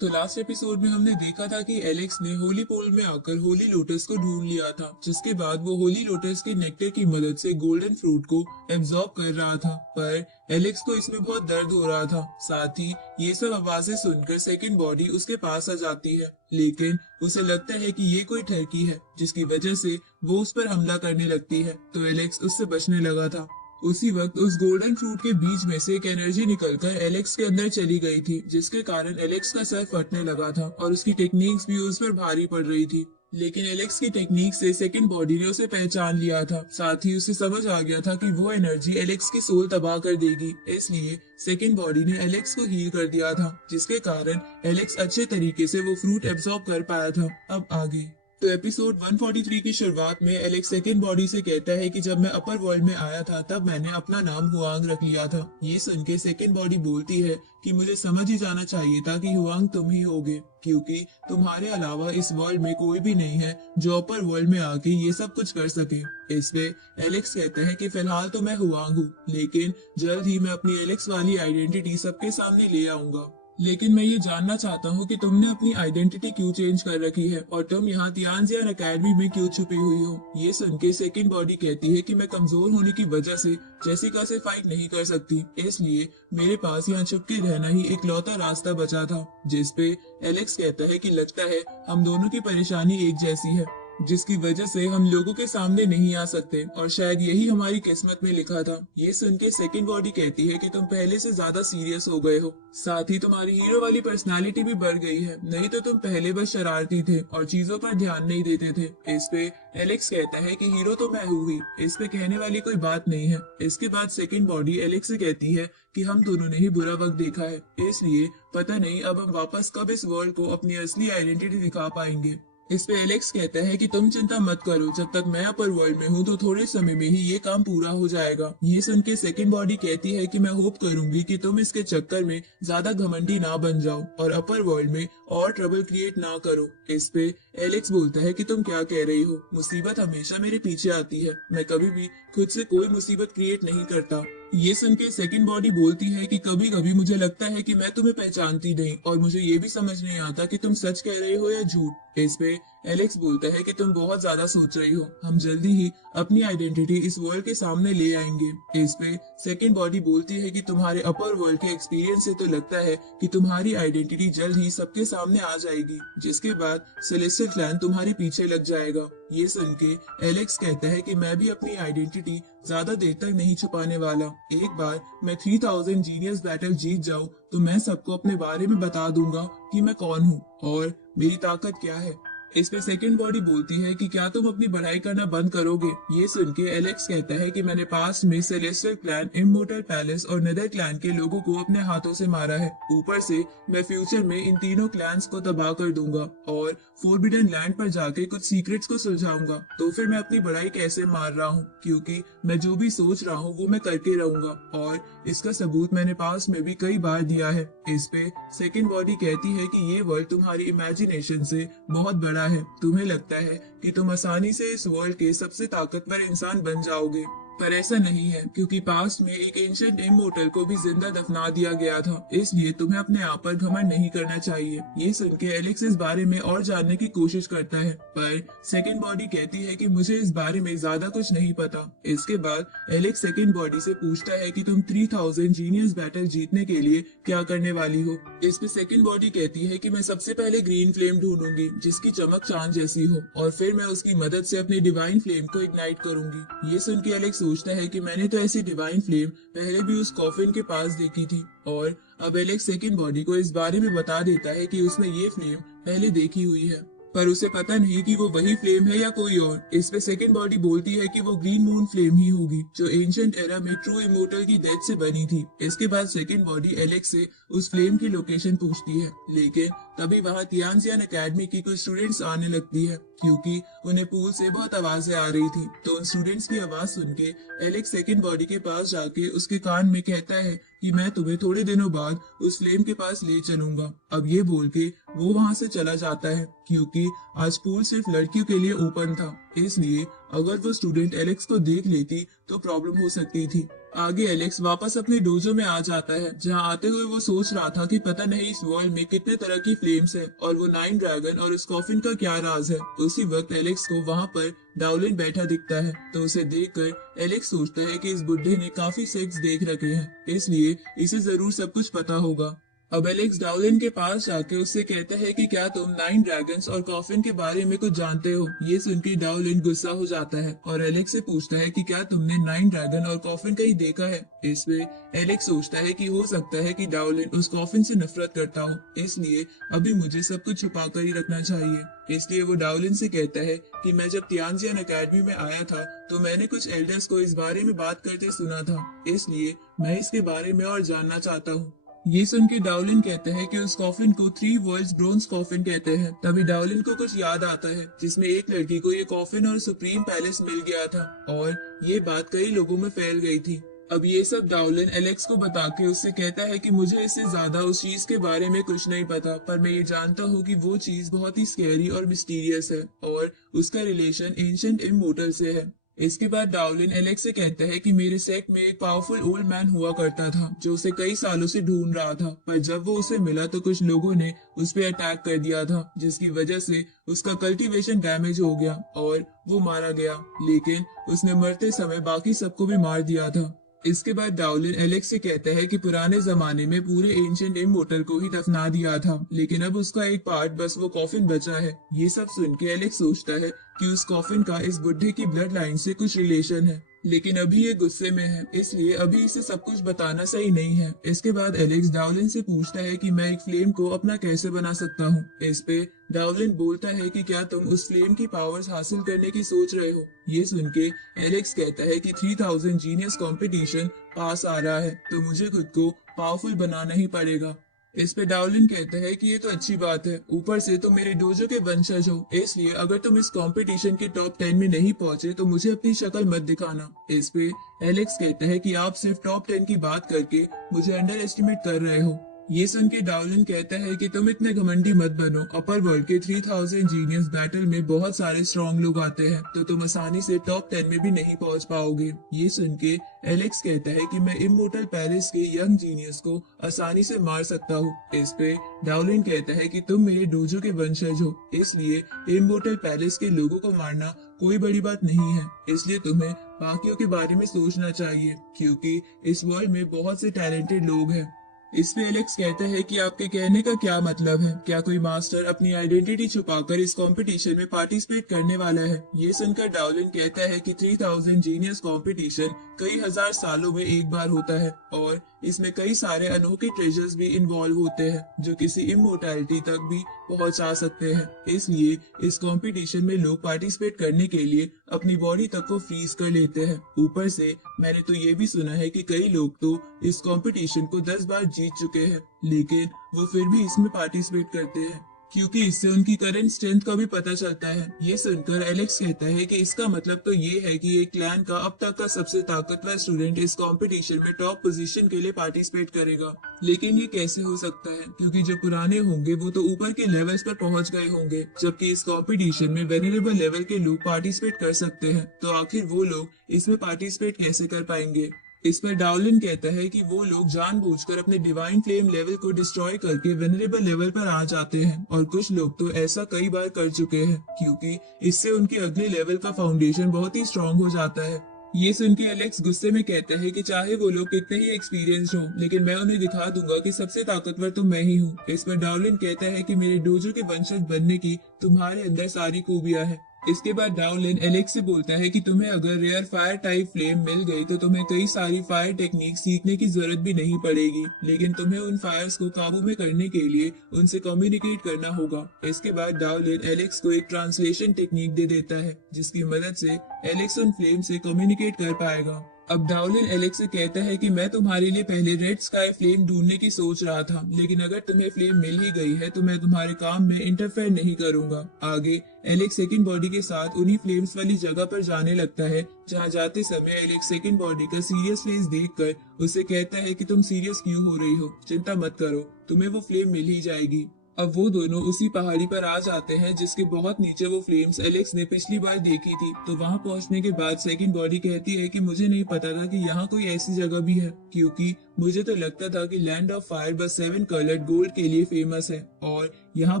तो last episode में हमने देखा था कि एलेक्स ने होली पोल में आकर होली लोटस को ढूंढ लिया था, जिसके बाद वो होली लोटस के नेक्टर की मदद से गोल्डन फ्रूट को एब्जॉर्ब कर रहा था। पर एलेक्स को इसमें बहुत दर्द हो रहा था। साथ ही ये सब आवाजें सुनकर सेकंड बॉडी उसके पास आ जाती है, लेकिन उसे लगता है कि ये कोई ठरकी है, जिसकी वजह से वो उस पर हमला करने लगती है। तो एलेक्स उससे बचने लगा था। उसी वक्त उस गोल्डन फ्रूट के बीच में से एक एनर्जी निकलकर एलेक्स के अंदर चली गई थी, जिसके कारण एलेक्स का सर फटने लगा था और उसकी टेक्निक्स भी उस पर भारी पड़ रही थी। लेकिन एलेक्स की टेक्निक से सेकंड बॉडी ने उसे पहचान लिया था। साथ ही उसे समझ आ गया था कि वो एनर्जी एलेक्स की सोल तबाह कर देगी, इसलिए सेकंड बॉडी ने एलेक्स को हील कर दिया था, जिसके कारण एलेक्स अच्छे तरीके से वो फ्रूट एब्जॉर्ब कर पाया था। अब आगे तो एपिसोड 143 की शुरुआत में एलेक्स सेकंड बॉडी से कहता है कि जब मैं अपर वर्ल्ड में आया था तब मैंने अपना नाम हुआंग रख लिया था। ये सुन के सेकंड बॉडी बोलती है कि मुझे समझ ही जाना चाहिए था कि हुआंग तुम ही होगे, क्योंकि तुम्हारे अलावा इस वर्ल्ड में कोई भी नहीं है जो अपर वर्ल्ड में आके ये सब कुछ कर सके। इस पे एलेक्स कहता है कि फिलहाल तो मैं हुआंग हूँ, लेकिन जल्द ही मैं अपनी एलेक्स वाली आइडेंटिटी सबके सामने ले आऊंगा। लेकिन मैं ये जानना चाहता हूँ कि तुमने अपनी आइडेंटिटी क्यों चेंज कर रखी है और तुम यहाँ तियानजियान एकेडमी में क्यों छुपी हुई हो। ये सुन के सेकंड बॉडी कहती है कि मैं कमजोर होने की वजह से जेसिका से फाइट नहीं कर सकती, इसलिए मेरे पास यहाँ छुप के रहना ही इकलौता रास्ता बचा था। जिस पे एलेक्स कहता है कि लगता है हम दोनों की परेशानी एक जैसी है, जिसकी वजह से हम लोगों के सामने नहीं आ सकते और शायद यही हमारी किस्मत में लिखा था। ये सुन के सेकंड बॉडी कहती है कि तुम पहले से ज्यादा सीरियस हो गए हो, साथ ही तुम्हारी हीरो वाली पर्सनालिटी भी बढ़ गई है, नहीं तो तुम पहले बस शरारती थे और चीजों पर ध्यान नहीं देते थे। इस पे एलेक्स कहता है कि हीरो तो मैं हूँ ही, इस पे कहने वाली कोई बात नहीं है। इसके बाद सेकंड बॉडी एलेक्स से कहती है कि हम दोनों ने ही बुरा वक्त देखा है, इसलिए पता नहीं अब हम वापस कब इस वर्ल्ड को अपनी असली आइडेंटिटी दिखा पाएंगे। इस पे एलेक्स कहता है कि तुम चिंता मत करो, जब तक मैं अपर वर्ल्ड में हूँ तो थोड़े समय में ही ये काम पूरा हो जाएगा। ये सुन के सेकंड बॉडी कहती है कि मैं होप करूंगी कि तुम इसके चक्कर में ज्यादा घमंडी ना बन जाओ और अपर वर्ल्ड में और ट्रबल क्रिएट ना करो। इस पे एलेक्स बोलता है कि तुम क्या कह रही हो, मुसीबत हमेशा मेरे पीछे आती है, मैं कभी भी खुद से कोई मुसीबत क्रिएट नहीं करता। ये सुन के सेकंड बॉडी बोलती है कि कभी कभी मुझे लगता है कि मैं तुम्हें पहचानती नहीं और मुझे ये भी समझ नहीं आता कि तुम सच कह रहे हो या झूठ। इस पे एलेक्स बोलता है कि तुम बहुत ज्यादा सोच रही हो, हम जल्दी ही अपनी आइडेंटिटी इस वर्ल्ड के सामने ले आएंगे। इस पे सेकंड बॉडी बोलती है कि तुम्हारे अपर वर्ल्ड के एक्सपीरियंस से तो लगता है कि तुम्हारी आइडेंटिटी जल्द ही सबके सामने आ जाएगी, जिसके बाद सेलेस्टियल क्लैन तुम्हारे पीछे लग जाएगा। ये सुन के एलेक्स कहता है कि मैं भी अपनी आइडेंटिटी ज्यादा देर तक नहीं छुपाने वाला। एक बार मैं 3000 जीनियस बैटल जीत जाऊं तो मैं सबको अपने बारे में बता दूंगा कि मैं कौन हूँ और मेरी ताकत क्या है। इस पे सेकंड बॉडी बोलती है कि क्या तुम अपनी पढ़ाई करना बंद करोगे। ये सुन के एलेक्स कहता है कि मैंने पास्ट में सेलेस्टियल क्लैन, इमोर्टल पैलेस और नेदर क्लैन के लोगों को अपने हाथों से मारा है। ऊपर से मैं फ्यूचर में इन तीनों क्लैंस को तबाह कर दूंगा और फोरबिडन लैंड पर जाके कुछ सीक्रेट्स को सुलझाऊंगा। तो फिर मैं अपनी पढ़ाई कैसे मार रहा हूँ, क्योंकि मैं जो भी सोच रहा हूँ वो मैं करके रहूंगा और इसका सबूत मैंने पास्ट में भी कई बार दिया है। इस पे सेकंड बॉडी कहती है कि ये वर्ल्ड तुम्हारी इमेजिनेशन से बहुत बड़ा है, तुम्हें लगता है कि तुम आसानी से इस वर्ल्ड के सबसे ताकतवर इंसान बन जाओगे, पर ऐसा नहीं है, क्योंकि पास्ट में एक एंशिएंट इमोर्टल को भी जिंदा दफना दिया गया था, इसलिए तुम्हें अपने आप पर घमंड नहीं करना चाहिए। ये सुन के एलेक्स इस बारे में और जानने की कोशिश करता है, पर सेकंड बॉडी कहती है कि मुझे इस बारे में ज्यादा कुछ नहीं पता। इसके बाद एलेक्स सेकंड बॉडी से पूछता है कि तुम 3000 जीनियस बैटल जीतने के लिए क्या करने वाली हो। इस पे सेकंड बॉडी कहती है कि मैं सबसे पहले ग्रीन फ्लेम ढूंढूंगी जिसकी चमक चांद जैसी हो, और फिर मैं उसकी मदद से अपनी डिवाइन फ्लेम को इग्नाइट करूंगी। ये सुन के एलेक्स सोचता है कि मैंने तो ऐसी डिवाइन फ्लेम पहले भी उस कॉफिन के पास देखी थी, और अब एलेक्स सेकंड बॉडी को इस बारे में बता देता है कि उसने ये फ्लेम पहले देखी हुई है, पर उसे पता नहीं कि वो वही फ्लेम है या कोई और। इस पे सेकंड बॉडी बोलती है कि वो ग्रीन मून फ्लेम ही होगी जो एंशिएंट एरा में ट्रू इमोर्टल की डेथ से बनी थी। इसके बाद सेकंड बॉडी एलेक्स से उस फ्लेम की लोकेशन पूछती है, लेकिन तभी वहाँ तियानजियान एकेडमी की कुछ स्टूडेंट्स आने लगती है, क्योंकि उन्हें पूल से बहुत आवाजें आ रही थी। तो उन स्टूडेंट्स की आवाज सुन के एलेक्स सेकंड बॉडी के पास जाके उसके कान में कहता है कि मैं तुम्हें थोड़े दिनों बाद उस फ्लेम के पास ले चलूंगा। अब ये बोल के वो वहाँ से चला जाता है, क्योंकि आज पूल सिर्फ लड़कियों के लिए ओपन था, इसलिए अगर वो स्टूडेंट एलेक्स को देख लेती तो प्रॉब्लम हो सकती थी। आगे एलेक्स वापस अपने डोजो में आ जाता है, जहां आते हुए वो सोच रहा था कि पता नहीं इस वर्ल्ड में कितने तरह की फ्लेम्स है और वो नाइन ड्रैगन और इस कॉफिन का क्या राज है। उसी वक्त एलेक्स को वहां पर डाउलिन बैठा दिखता है, तो उसे देखकर एलेक्स सोचता है कि इस बुड्ढे ने काफी सेक्स देख रखे हैं, इसलिए इसे जरूर सब कुछ पता होगा। अब एलेक्स डाउलिन के पास जाके उससे कहता है कि क्या तुम नाइन ड्रैगन्स और कॉफिन के बारे में कुछ जानते हो। ये सुनकर डाउलिन गुस्सा हो जाता है और एलेक्स से पूछता है कि क्या तुमने नाइन ड्रैगन और कॉफिन कहीं देखा है। इसमें एलेक्स सोचता है कि हो सकता है कि डाउलिन उस कॉफिन से नफरत करता हो, इसलिए अभी मुझे सब कुछ छुपा कर ही रखना चाहिए। इसलिए वो डाउलिन से कहता है कि मैं जब तियानजियन एकेडमी में आया था तो मैंने कुछ एल्डर्स को इस बारे में बात करते सुना था, इसलिए मैं इसके बारे में और जानना चाहता हूँ। ये सुन के डाउलिन कहते हैं कि उस कॉफिन को थ्री वर्ल्ड्स ब्रोंज कॉफिन कहते हैं। तभी डाउलिन को कुछ याद आता है, जिसमें एक लड़की को ये कॉफिन और सुप्रीम पैलेस मिल गया था और ये बात कई लोगों में फैल गई थी। अब ये सब डाउलिन एलेक्स को बता के उससे कहता है कि मुझे इससे ज्यादा उस चीज के बारे में कुछ नहीं पता, पर मैं ये जानता हूँ कि वो चीज बहुत ही स्कैरी और मिस्टीरियस है और उसका रिलेशन एंशिएंट इमोर्टल से है। इसके बाद डाउलिन एलेक्स से कहता है कि मेरे सेक्ट में एक पावरफुल ओल्ड मैन हुआ करता था जो उसे कई सालों से ढूंढ रहा था, पर जब वो उसे मिला तो कुछ लोगों ने उस पर अटैक कर दिया था, जिसकी वजह से उसका कल्टीवेशन डैमेज हो गया और वो मारा गया, लेकिन उसने मरते समय बाकी सबको भी मार दिया था। इसके बाद डाउलिन एलेक्स से कहता है कि पुराने जमाने में पूरे एंशिएंट इमोर्टल को ही दफना दिया था, लेकिन अब उसका एक पार्ट बस वो कॉफिन बचा है। ये सब सुन के एलेक्स सोचता है कि उस कॉफिन का इस बुड्ढे की ब्लड लाइन से कुछ रिलेशन है, लेकिन अभी ये गुस्से में है, इसलिए अभी इसे सब कुछ बताना सही नहीं है। इसके बाद एलेक्स डाउलिन से पूछता है कि मैं एक फ्लेम को अपना कैसे बना सकता हूँ। इस पे डाउलिन बोलता है कि क्या तुम उस फ्लेम की पावर्स हासिल करने की सोच रहे हो। ये सुन के एलेक्स कहता है कि 3000 जीनियस कंपटीशन पास आ रहा है, तो मुझे खुद को पावरफुल बनाना ही पड़ेगा। इस पे डाउलिन कहता है कि ये तो अच्छी बात है, ऊपर से तुम मेरे डोजो के वंशज हो, इसलिए अगर तुम इस कंपटीशन के टॉप 10 में नहीं पहुंचे तो मुझे अपनी शक्ल मत दिखाना। इस पे एलेक्स कहता है कि आप सिर्फ टॉप 10 की बात करके मुझे अंडर एस्टिमेट कर रहे हो। ये सुन के डाउलिन कहता है कि तुम इतने घमंडी मत बनो, अपर वर्ल्ड के 3000 जीनियस बैटल में बहुत सारे स्ट्रॉन्ग लोग आते हैं, तो तुम आसानी से टॉप 10 में भी नहीं पहुंच पाओगे। ये सुन के एलेक्स कहता है कि मैं इमोर्टल पैलेस के यंग जीनियस को आसानी से मार सकता हूँ। इस पे डाउलिन कहता है कि तुम मेरे डोजो के वंशज हो, इसलिए इमोर्टल पैलेस के लोगों को मारना कोई बड़ी बात नहीं है, इसलिए तुम्हें बाकियों के बारे में सोचना चाहिए, क्योंकि इस वर्ल्ड में बहुत से टैलेंटेड लोग हैं। इस पे एलेक्स कहता है कि आपके कहने का क्या मतलब है, क्या कोई मास्टर अपनी आइडेंटिटी छुपाकर इस कंपटीशन में पार्टिसिपेट करने वाला है। ये सुनकर डाउलिन कहता है कि 3000 जीनियस कंपटीशन कई हजार सालों में एक बार होता है और इसमें कई सारे अनोखे ट्रेजर्स भी इन्वॉल्व होते हैं जो किसी इमोर्टैलिटी तक भी पहुंचा सकते हैं। इसलिए इस कंपटीशन में लोग पार्टिसिपेट करने के लिए अपनी बॉडी तक को फ्रीज कर लेते हैं। ऊपर से मैंने तो ये भी सुना है कि कई लोग तो इस कंपटीशन को 10 बार जीत चुके हैं, लेकिन वो फिर भी इसमें पार्टिसिपेट करते हैं क्योंकि इससे उनकी करंट स्ट्रेंथ का भी पता चलता है। ये सुनकर एलेक्स कहता है कि इसका मतलब तो ये है कि एक क्लैन का अब तक का सबसे ताकतवर स्टूडेंट इस कंपटीशन में टॉप पोजीशन के लिए पार्टिसिपेट करेगा, लेकिन ये कैसे हो सकता है, क्योंकि जो पुराने होंगे वो तो ऊपर के लेवल्स पर पहुंच गए होंगे, जबकि इस कंपटीशन में वेनरेबल लेवल के लोग पार्टिसिपेट कर सकते हैं, तो आखिर वो लोग इसमें पार्टिसिपेट कैसे कर पाएंगे। इस पर डाउलिन कहता है कि वो लोग जानबूझकर अपने डिवाइन फ्लेम लेवल को डिस्ट्रॉय करके वेनरेबल लेवल पर आ जाते हैं, और कुछ लोग तो ऐसा कई बार कर चुके हैं, क्योंकि इससे उनके अगले लेवल का फाउंडेशन बहुत ही स्ट्रांग हो जाता है। ये सुन के एलेक्स गुस्से में कहता है कि चाहे वो लोग कितने ही एक्सपीरियंस्ड हो, लेकिन मैं उन्हें दिखा दूंगा कि सबसे ताकतवर तो मैं ही हूँ। इस पर डाउलिन कहता है कि मेरे डोजो के वंशज बनने की तुम्हारे अंदर सारी खूबियां हैं। इसके बाद डाउलिन एलेक्स से बोलता है कि तुम्हें अगर रेयर फायर टाइप फ्लेम मिल गई तो तुम्हें कई सारी फायर टेक्निक सीखने की जरूरत भी नहीं पड़ेगी, लेकिन तुम्हें उन फायर्स को काबू में करने के लिए उनसे कम्युनिकेट करना होगा। इसके बाद डाउलिन एलेक्स को एक ट्रांसलेशन टेक्निक दे देता है, जिसकी मदद से एलेक्स उन फ्लेम से कम्युनिकेट कर पाएगा। अब डाउलिन एलेक्स से कहता है कि मैं तुम्हारे लिए पहले रेड स्काई फ्लेम ढूंढने की सोच रहा था, लेकिन अगर तुम्हें फ्लेम मिल ही गई है तो मैं तुम्हारे काम में इंटरफेयर नहीं करूंगा। आगे एलेक्स सेकंड बॉडी के साथ उन्हीं फ्लेम्स वाली जगह पर जाने लगता है, जहां जाते समय एलेक्स सेकंड बॉडी का सीरियस फेस देखकर उसे कहता है कि तुम सीरियस क्यों हो रही हो, चिंता मत करो, तुम्हें वो फ्लेम मिल ही जाएगी। अब वो दोनों उसी पहाड़ी पर आ जाते हैं जिसके बहुत नीचे वो फ्लेम्स एलेक्स ने पिछली बार देखी थी। तो वहां पहुंचने के बाद सेकंड बॉडी कहती है कि मुझे नहीं पता था कि यहाँ कोई ऐसी जगह भी है, क्योंकि मुझे तो लगता था कि लैंड ऑफ फायर बस 7 कलर्ड गोल्ड के लिए फेमस है और यहाँ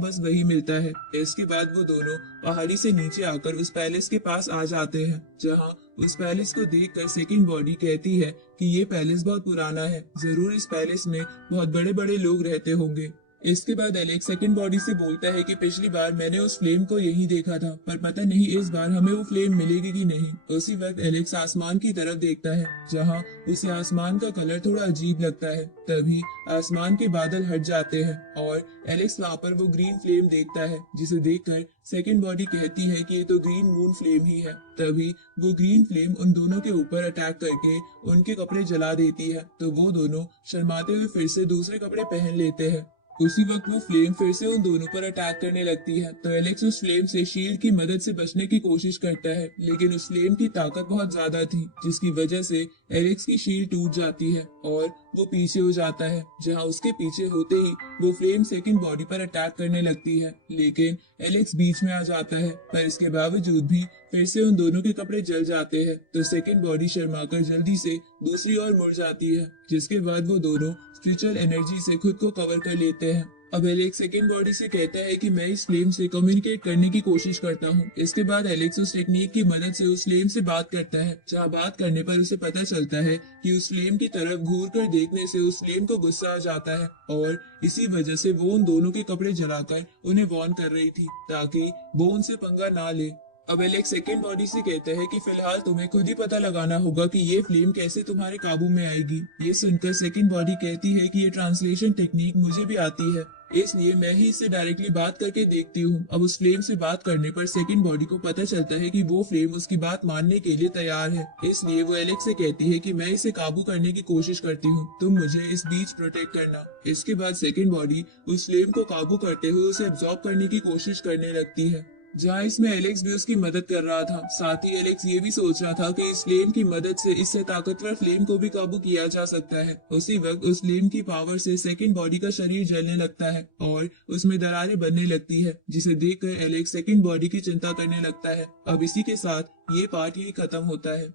बस वही मिलता है। इसके बाद वो दोनों पहाड़ी से नीचे आकर उस पैलेस के पास आ जाते हैं, जहाँ उस पैलेस को देखकर सेकंड बॉडी कहती है कि ये पैलेस बहुत पुराना है, जरूर इस पैलेस में बहुत बड़े बड़े लोग रहते होंगे। इसके बाद एलेक्स सेकंड बॉडी से बोलता है कि पिछली बार मैंने उस फ्लेम को यही देखा था, पर पता नहीं इस बार हमें वो फ्लेम मिलेगी कि नहीं। उसी वक्त एलेक्स आसमान की तरफ देखता है, जहां उसे आसमान का कलर थोड़ा अजीब लगता है। तभी आसमान के बादल हट जाते हैं और एलेक्स वहां पर वो ग्रीन फ्लेम देखता है, जिसे देखकर सेकंड बॉडी कहती है कि ये तो ग्रीन मून फ्लेम ही है। तभी वो ग्रीन फ्लेम उन दोनों के ऊपर अटैक करके उनके कपड़े जला देती है, तो वो दोनों शर्माते हुए फिर से दूसरे कपड़े पहन लेते हैं। उसी वक्त वो फ्लेम फिर से उन दोनों पर अटैक करने लगती है, तो एलेक्स उस फ्लेम से शील्ड की मदद से बचने की कोशिश करता है, लेकिन उस फ्लेम की ताकत बहुत ज्यादा थी, जिसकी वजह से एलेक्स की शील्ड टूट जाती है और वो पीछे हो जाता है। जहां उसके पीछे होते ही वो फ्लेम सेकंड बॉडी पर अटैक करने लगती है, लेकिन एलेक्स बीच में आ जाता है, पर इसके बावजूद भी फिर से उन दोनों के कपड़े जल जाते हैं। तो सेकंड बॉडी शर्माकर जल्दी से दूसरी ओर मुड़ जाती है, जिसके बाद वो दोनों स्पिरिचुअल एनर्जी से खुद को कवर कर लेते हैं। अब एलेक्स सेकंड बॉडी से कहता है कि मैं इस फ्लेम से कम्युनिकेट करने की कोशिश करता हूँ। इसके बाद एलेक्स उस टेक्निक की मदद से उस फ्लेम से बात करता है, जहाँ बात करने पर उसे पता चलता है कि उस फ्लेम की तरफ घूर कर देखने से उस फ्लेम को गुस्सा आ जाता है और इसी वजह से वो उन दोनों के कपड़े जलाकर उन्हें वार्न कर रही थी, ताकि वो उनसे पंगा ना ले। अब एलेक्स सेकंड बॉडी से कहता है कि फिलहाल तुम्हें खुद ही पता लगाना होगा कि ये फ्लेम कैसे तुम्हारे काबू में आएगी। ये सुनकर सेकंड बॉडी कहती है कि ये ट्रांसलेशन टेक्निक मुझे भी आती है, इसलिए मैं ही इससे डायरेक्टली बात करके देखती हूँ। अब उस फ्लेम से बात करने पर सेकंड बॉडी को पता चलता है कि वो फ्लेम उसकी बात मानने के लिए तैयार है, इसलिए वो एलेक्स से कहती है कि मैं इसे काबू करने की कोशिश करती हूँ, तुम मुझे इस बीच प्रोटेक्ट करना। इसके बाद सेकंड बॉडी उस फ्लेम को काबू करते हुए उसे एब्जॉर्ब करने की कोशिश करने लगती है, जहाँ इसमें एलेक्स भी उसकी मदद कर रहा था। साथ ही एलेक्स ये भी सोच रहा था कि इस फ्लेम की मदद से इससे ताकतवर फ्लेम को भी काबू किया जा सकता है। उसी वक्त उस फ्लेम की पावर से सेकंड बॉडी का शरीर जलने लगता है और उसमें दरारें बनने लगती है, जिसे देखकर एलेक्स सेकंड बॉडी की चिंता करने लगता है। अब इसी के साथ ये पार्ट यही खत्म होता है।